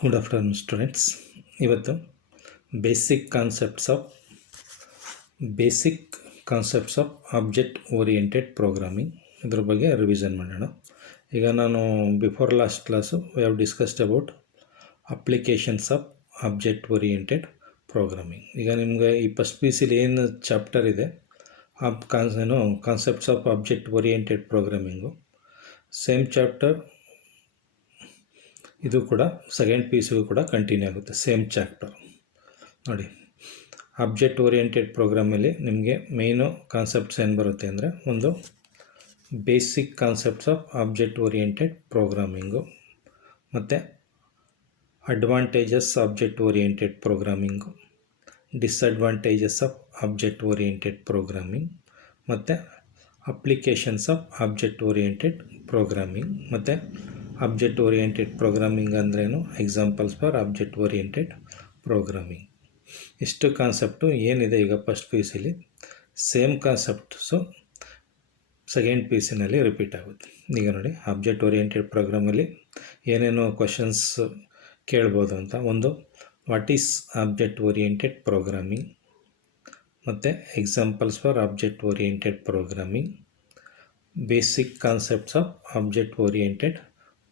Good afternoon students. ಇವತ್ತು basic concepts of object oriented programming ಇದ್ರ ಬಗ್ಗೆ ರಿವಿಷನ್ ಮಾಡೋಣ. ಈಗ ನಾನು before last class we have discussed about applications of object oriented programming. ಈಗ ನಿಮಗೆ ಈ ಫಸ್ಟ್ ಪಿ ಸಿಲಿ ಏನು ಚಾಪ್ಟರ್ ಇದೆ concepts of object oriented programming, same chapter ಇದು ಕೂಡ ಸೆಕೆಂಡ್ ಪಿ ಸಿಗೂ ಕೂಡ ಕಂಟಿನ್ಯೂ ಆಗುತ್ತೆ, ಸೇಮ್ ಚಾಪ್ಟರ್. ನೋಡಿ, ಆಬ್ಜೆಕ್ಟ್ ಓರಿಯೆಂಟೆಡ್ ಪ್ರೋಗ್ರಾಮಲ್ಲಿ ನಿಮಗೆ ಮೇಯ್ನು ಕಾನ್ಸೆಪ್ಟ್ಸ್ ಏನು ಬರುತ್ತೆ ಅಂದರೆ, ಒಂದು basic concepts of object oriented programming, ಮತ್ತು advantages object oriented programming, disadvantages of object oriented programming, ಮತ್ತು applications of object oriented programming, ಮತ್ತು ಆಬ್ಜೆಕ್ಟ್ ಓರಿಯೆಂಟೆಡ್ ಪ್ರೋಗ್ರಾಮಿಂಗ್ ಅಂದ್ರೇನು, examples for object oriented programming. ಇಷ್ಟು ಕಾನ್ಸೆಪ್ಟು ಏನಿದೆ ಈಗ ಫಸ್ಟ್ ಪಿ ಸಿಲಿ, same concepts second P ಸಿನಲ್ಲಿ repeat ಆಗುತ್ತೆ. ಈಗ ನೋಡಿ, ಆಬ್ಜೆಕ್ಟ್ ಓರಿಯೆಂಟೆಡ್ ಪ್ರೋಗ್ರಾಮಲ್ಲಿ ಏನೇನು ಕ್ವಶನ್ಸ್ ಕೇಳ್ಬೋದು ಅಂತ, ಒಂದು what is object oriented programming, ಮತ್ತು examples for object oriented programming, basic concepts of object oriented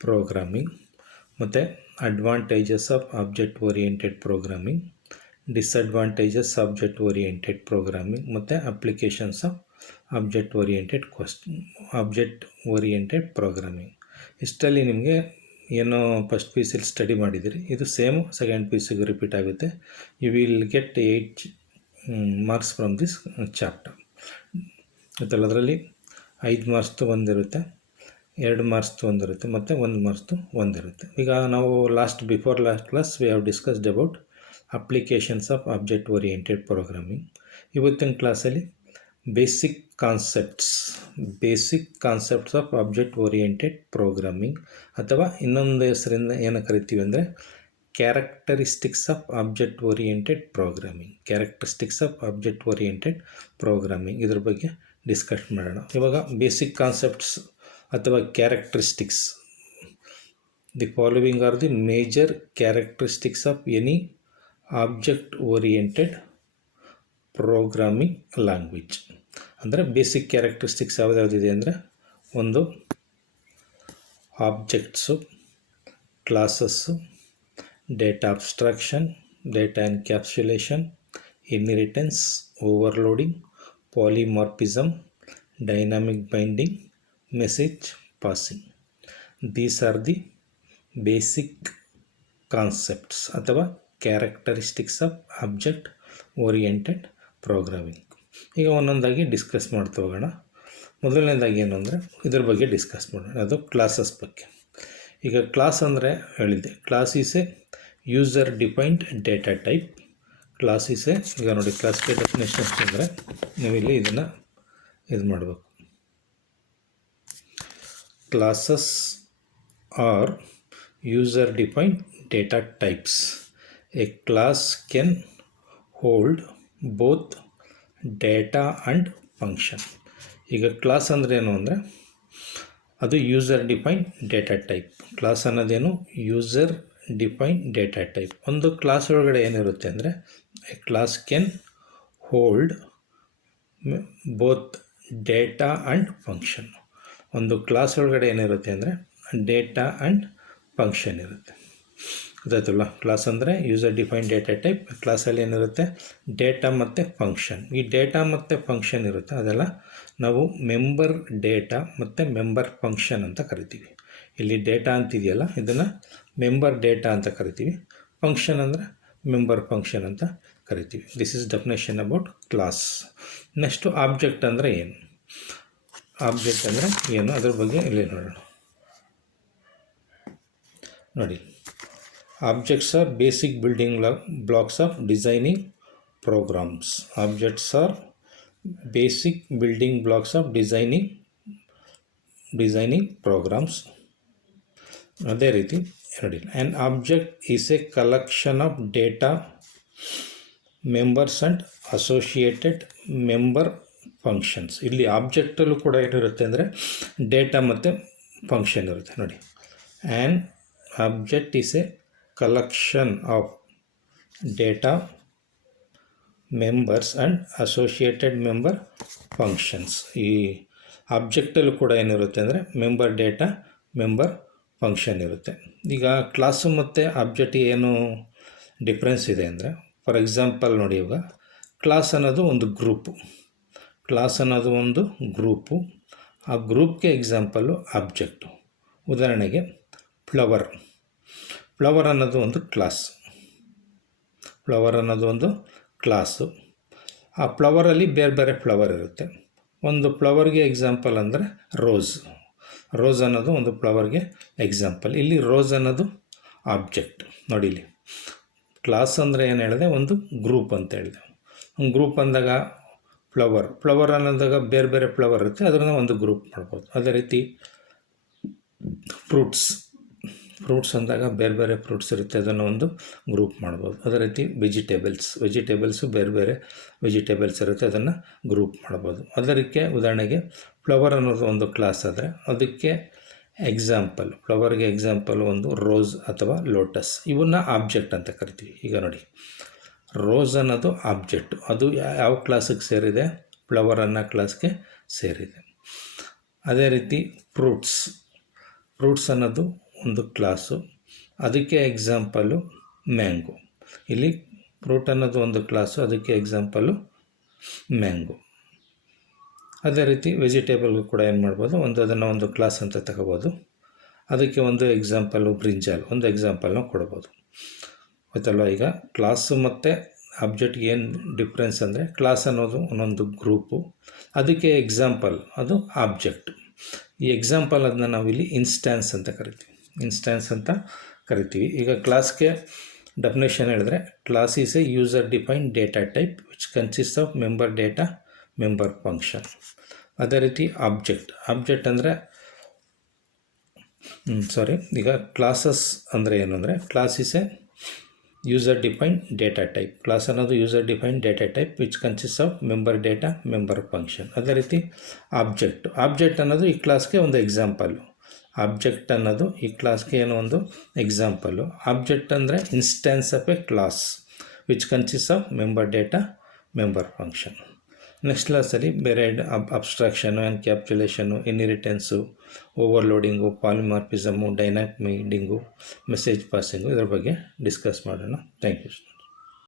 programming, ಮತ್ತು advantages of object oriented programming, disadvantages object oriented programming, ಮತ್ತು applications of object oriented programming. ಇಷ್ಟರಲ್ಲಿ ನಿಮಗೆ ಏನೋ first P ಸಿಲಿ study ಮಾಡಿದಿರಿ, ಇದು same second P ಸಿಗೂ repeat ಆಗುತ್ತೆ. You will get 8 marks from this chapter. ಗೊತ್ತಲ್ಲ, ಅದರಲ್ಲಿ 5 ಮಾರ್ಕ್ಸ್ದು ಒಂದಿರುತ್ತೆ, 2 ಮಾರ್ಕ್ಸ್ದು ಒಂದಿರುತ್ತೆ, ಮತ್ತು 1 ಮಾರ್ಕ್ಸ್ದು ಒಂದಿರುತ್ತೆ. ಈಗ ನಾವು before last class we have discussed about applications of object oriented programming. ಇವತ್ತಿನ ಕ್ಲಾಸಲ್ಲಿ basic concepts of object oriented programming, ಅಥವಾ ಇನ್ನೊಂದು ಹೆಸರಿಂದ ಏನು ಕರಿತೀವಿ ಅಂದರೆ characteristics of object oriented programming, ಇದ್ರ ಬಗ್ಗೆ ಡಿಸ್ಕಸ್ ಮಾಡೋಣ. ಇವಾಗ ಬೇಸಿಕ್ ಕಾನ್ಸೆಪ್ಟ್ಸ್ ಅಥವಾ characteristics, the following are the major characteristics of any object oriented programming language. ಅಂದರೆ ಬೇಸಿಕ್ ಕ್ಯಾರೆಕ್ಟರಿಸ್ಟಿಕ್ಸ್ ಯಾವುದ್ಯಾವುದಿದೆ ಅಂದರೆ, ಒಂದು objects, classes, data abstraction, data encapsulation, inheritance, overloading, polymorphism, dynamic binding, message passing. These are the basic concepts ಅಥವಾ characteristics of object oriented programming. ಈಗ ಒಂದೊಂದಾಗಿ discuss ಮಾಡ್ತಾ ಹೋಗೋಣ. ಮೊದಲನೇದಾಗಿ ಏನು ಅಂದರೆ, ಇದ್ರ ಬಗ್ಗೆ ಡಿಸ್ಕಸ್ ಮಾಡೋಣ, ಅದು ಕ್ಲಾಸಸ್ ಬಗ್ಗೆ. ಈಗ ಕ್ಲಾಸ್ ಅಂದರೆ ಹೇಳಿದ್ದೆ, class is a user defined data type. ಈಗ ನೋಡಿ, ಕ್ಲಾಸ್ಗೆ ಡೆಫಿನೇಷನ್ ಅಂದರೆ ನೀವು ಇಲ್ಲಿ ಇದನ್ನು ಮಾಡಬೇಕು. Classes are user-defined data types. A class can hold both data and function. ಈಗ ಕ್ಲಾಸ್ ಅಂದರೆ ಏನು ಅಂದರೆ, ಅದು user defined data type. Class ಅನ್ನೋದೇನು, ಯೂಸರ್ ಡಿಫೈನ್ಡ್ ಡೇಟಾ ಟೈಪ್. ಒಂದು ಕ್ಲಾಸ್ ಒಳಗಡೆ ಏನಿರುತ್ತೆ ಅಂದರೆ, a class can hold both data and function. ಒಂದು ಕ್ಲಾಸ್ ಒಳಗಡೆ ಏನಿರುತ್ತೆ ಅಂದರೆ ಡೇಟಾ ಆ್ಯಂಡ್ ಫಂಕ್ಷನ್ ಇರುತ್ತೆ. ಗೊತ್ತಾಯ್ತಲ್ಲ, ಕ್ಲಾಸ್ ಅಂದರೆ ಯೂಸರ್ ಡಿಫೈನ್ಡ್ ಡೇಟಾ ಟೈಪ್. ಕ್ಲಾಸಲ್ಲಿ ಏನಿರುತ್ತೆ, ಡೇಟಾ ಮತ್ತು ಫಂಕ್ಷನ್. ಈ ಡೇಟಾ ಮತ್ತು ಫಂಕ್ಷನ್ ಇರುತ್ತೆ, ಅದೆಲ್ಲ ನಾವು ಮೆಂಬರ್ ಡೇಟಾ ಮತ್ತು ಮೆಂಬರ್ ಫಂಕ್ಷನ್ ಅಂತ ಕರಿತೀವಿ. ಇಲ್ಲಿ ಡೇಟಾ ಅಂತಿದೆಯಲ್ಲ, ಇದನ್ನು ಮೆಂಬರ್ ಡೇಟಾ ಅಂತ ಕರಿತೀವಿ. ಫಂಕ್ಷನ್ ಅಂದರೆ ಮೆಂಬರ್ ಫಂಕ್ಷನ್ ಅಂತ ಕರಿತೀವಿ. This is definition about class. Next object ಅಂದರೆ ಏನು, ಆಬ್ಜೆಕ್ಟ್ ಅಂದರೆ ಏನು, ಅದ್ರ ಬಗ್ಗೆ ಇಲ್ಲಿ ನೋಡೋಣ. ನೋಡಿ, objects are basic building blocks of designing programs. Objects are basic building blocks of designing programs. ಅದೇ ರೀತಿ ನೋಡಿ, an object is a collection of data, members and associated member functions. ಇಲ್ಲಿ ಆಬ್ಜೆಕ್ಟಲ್ಲೂ ಕೂಡ ಏನಿರುತ್ತೆ ಅಂದರೆ ಡೇಟಾ ಮತ್ತು ಫಂಕ್ಷನ್ ಇರುತ್ತೆ. ನೋಡಿ, an object is A collection of data members and associated member functions. ಈ ಆಬ್ಜೆಕ್ಟಲ್ಲೂ ಕೂಡ ಏನಿರುತ್ತೆ ಅಂದರೆ ಮೆಂಬರ್ ಡೇಟಾ ಮೆಂಬರ್ ಫಂಕ್ಷನ್ ಇರುತ್ತೆ. ಈಗ ಕ್ಲಾಸು ಮತ್ತು ಆಬ್ಜೆಕ್ಟ್ ಏನು ಡಿಫ್ರೆನ್ಸ್ ಇದೆ ಅಂದರೆ, ಫಾರ್ ಎಕ್ಸಾಂಪಲ್ ನೋಡಿ, ಇವಾಗ ಕ್ಲಾಸ್ ಅನ್ನೋದು ಒಂದು ಗ್ರೂಪು, ಆ ಗ್ರೂಪ್ಗೆ ಎಕ್ಸಾಂಪಲ್ಲು ಆಬ್ಜೆಕ್ಟು. ಉದಾಹರಣೆಗೆ ಫ್ಲವರ್ ಅನ್ನೋದು ಒಂದು ಕ್ಲಾಸು. ಆ ಫ್ಲವರಲ್ಲಿ ಬೇರೆ ಬೇರೆ ಫ್ಲವರ್ ಇರುತ್ತೆ. ಒಂದು ಫ್ಲವರ್ಗೆ ಎಕ್ಸಾಂಪಲ್ ಅಂದರೆ ರೋಸ್ ಅನ್ನೋದು ಒಂದು ಫ್ಲವರ್ಗೆ ಎಕ್ಸಾಂಪಲ್. ಇಲ್ಲಿ ರೋಸ್ ಅನ್ನೋದು ಆಬ್ಜೆಕ್ಟ್. ನೋಡಿ, ಇಲ್ಲಿ ಕ್ಲಾಸ್ ಅಂದರೆ ಏನು ಹೇಳಿದೆ, ಒಂದು ಗ್ರೂಪ್ ಅಂತ ಹೇಳಿದೆ. ಒಂದು ಗ್ರೂಪ್ ಅಂದಾಗ ಫ್ಲವರ್ ಅನ್ನೋದಾಗ ಬೇರೆ ಬೇರೆ ಫ್ಲವರ್ ಇರುತ್ತೆ, ಅದರಿಂದ ಒಂದು ಗ್ರೂಪ್ ಮಾಡ್ಬೋದು. ಅದೇ ರೀತಿ ಫ್ರೂಟ್ಸ್ ಅಂದಾಗ ಬೇರೆ ಬೇರೆ ಫ್ರೂಟ್ಸ್ ಇರುತ್ತೆ, ಅದನ್ನು ಒಂದು ಗ್ರೂಪ್ ಮಾಡ್ಬೋದು. ಅದೇ ರೀತಿ ವೆಜಿಟೇಬಲ್ಸು ಬೇರೆ ಬೇರೆ ವೆಜಿಟೇಬಲ್ಸ್ ಇರುತ್ತೆ, ಅದನ್ನು ಗ್ರೂಪ್ ಮಾಡ್ಬೋದು. ಅದಕ್ಕೆ ಉದಾಹರಣೆಗೆ ಫ್ಲವರ್ ಅನ್ನೋದು ಒಂದು ಕ್ಲಾಸ್ ಆದರೆ ಅದಕ್ಕೆ ಫ್ಲವರ್ಗೆ ಎಕ್ಸಾಂಪಲ್ ಒಂದು ರೋಸ್ ಅಥವಾ ಲೋಟಸ್. ಇವನ್ನ ಆಬ್ಜೆಕ್ಟ್ ಅಂತ ಕರಿತೀವಿ. ಈಗ ನೋಡಿ, ರೋಸ್ ಅನ್ನೋದು ಆಬ್ಜೆಕ್ಟ್, ಅದು ಯಾವ ಕ್ಲಾಸಿಗೆ ಸೇರಿದೆ, ಫ್ಲವರ್ ಅನ್ನೋ ಕ್ಲಾಸ್ಗೆ ಸೇರಿದೆ. ಅದೇ ರೀತಿ ಫ್ರೂಟ್ಸ್ ಅನ್ನೋದು ಒಂದು ಕ್ಲಾಸು, ಅದಕ್ಕೆ ಎಕ್ಸಾಂಪಲ್ಲು ಮ್ಯಾಂಗೋ. ಇಲ್ಲಿ ಫ್ರೂಟ್ ಅನ್ನೋದು ಒಂದು ಕ್ಲಾಸು, ಅದಕ್ಕೆ ಎಕ್ಸಾಂಪಲ್ಲು ಮ್ಯಾಂಗೋ. ಅದೇ ರೀತಿ ವೆಜಿಟೇಬಲ್ಗೂ ಕೂಡ ಏನು ಮಾಡ್ಬೋದು, ಅದನ್ನು ಒಂದು ಕ್ಲಾಸ್ ಅಂತ ತಗೋಬೋದು, ಅದಕ್ಕೆ ಒಂದು ಎಕ್ಸಾಂಪಲ್ಲು ಬ್ರಿಂಜಾಲ್, ಒಂದು ಎಕ್ಸಾಂಪಲ್ನ ಕೊಡ್ಬೋದು. ಗೊತ್ತಲ್ವ? ಈಗ ಕ್ಲಾಸು ಮತ್ತು ಆಬ್ಜೆಕ್ಟ್ಗೆ ಏನು ಡಿಫ್ರೆನ್ಸ್ ಅಂದರೆ, ಕ್ಲಾಸ್ ಅನ್ನೋದು ಒಂದೊಂದು ಗ್ರೂಪು, ಅದಕ್ಕೆ ಎಕ್ಸಾಂಪಲ್ ಅದು ಆಬ್ಜೆಕ್ಟ್. ಈ ಎಕ್ಸಾಂಪಲ್ ಅದನ್ನ ನಾವಿಲ್ಲಿ ಇನ್ಸ್ಟ್ಯಾನ್ಸ್ ಅಂತ ಕರಿತೀವಿ. ಈಗ ಕ್ಲಾಸ್ಗೆ ಡೆಫಿನೇಷನ್ ಹೇಳಿದ್ರೆ, class is a user defined data type which consist of member data member function. ಅದೇ ರೀತಿ ಆಬ್ಜೆಕ್ಟ್ ಅಂದರೆ ಈಗ ಕ್ಲಾಸಸ್ ಅಂದರೆ ಏನು ಅಂದರೆ, class is a user defined data type. Class ಅನ್ನೋದು user defined data type which consist of member data member function. ಅದೇ ರೀತಿ ಆಬ್ಜೆಕ್ಟ್ ಅನ್ನೋದು ಈ ಕ್ಲಾಸ್ಗೆ ಒಂದು ಎಕ್ಸಾಂಪಲ್ಲು. ಆಬ್ಜೆಕ್ಟ್ ಅನ್ನೋದು ಈ ಕ್ಲಾಸ್ಗೆ ಏನೋ ಒಂದು ಎಕ್ಸಾಂಪಲ್ಲು. ಆಬ್ಜೆಕ್ಟ್ ಅಂದರೆ instance of a class which consist of member data member function. Next ಕ್ಲಾಸಲ್ಲಿ ಬೇರೆ abstraction, encapsulation, inheritance, overloading, polymorphism, dynamic binding, message passing, ಇದರ ಬಗ್ಗೆ ಡಿಸ್ಕಸ್ ಮಾಡೋಣ. Thank you.